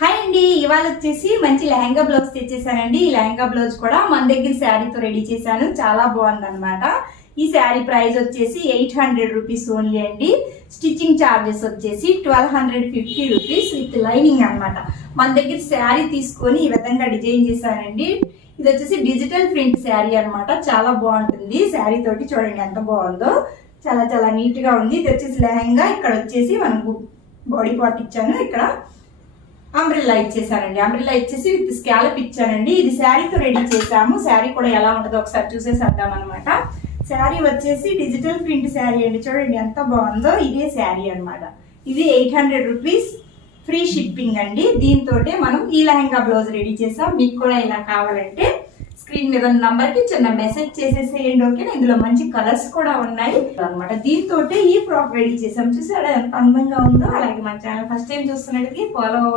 Hi అండి, ఇవాళ వచ్చేసి మంచి లెహంగా బ్లౌజ్ తెచ్చేసానండి. ఈ లెహంగా బ్లౌజ్ కూడా మన దగ్గర శారీతో రెడీ చేశాను. చాలా బాగుంది అనమాట. ఈ శారీ ప్రైస్ వచ్చేసి 800 రూపీస్ ఓన్లీ అండి. స్టిచ్చింగ్ చార్జెస్ వచ్చేసి 1250 రూపీస్ విత్ లైనింగ్ అనమాట. మన దగ్గర శారీ తీసుకొని ఈ విధంగా డిజైన్ చేశానండి. ఇది వచ్చేసి డిజిటల్ ప్రింట్ శారీ అనమాట. చాలా బాగుంటుంది. శారీ తోటి చూడండి ఎంత బాగుందో. చాలా చాలా నీట్ గా ఉంది. ఇది వచ్చేసి లెహంగా. ఇక్కడ వచ్చేసి మనకు బాడీ పార్ట్ ఇచ్చాను. ఇక్కడ అంబ్రెల్లా ఇచ్చేసానండి. అంబ్రెల్లా ఇచ్చేసి విత్ స్కాలప్ ఇచ్చానండి. ఇది శారీతో రెడీ చేసాము. శారీ కూడా ఎలా ఉంటుందో ఒకసారి చూసేసేద్దాం అనమాట. శారీ వచ్చేసి డిజిటల్ ప్రింట్ శారీ అండి. చూడండి ఎంత బాగుందో. ఇదే శారీ అనమాట. ఇది 800 రూపీస్ ఫ్రీ షిప్పింగ్ అండి. దీంతో మనం ఈ లెహంగా బ్లౌజ్ రెడీ చేసాం. మీకు కూడా ఇలా కావాలంటే స్క్రీన్ మీద ఉన్న నంబర్ కి చిన్న మెసేజ్ చేసేసేయండి. ఓకేనా? ఇందులో మంచి కలర్స్ కూడా ఉన్నాయి అనమాట. దీంతో ఈ ఫ్రాక్ రెడీ చేసాం. చూసారా ఎంత అందంగా ఉందో. అలాగే మన ఛానల్ ఫస్ట్ టైం చూస్తున్నట్టుగా ఫాలో అవ్వండి.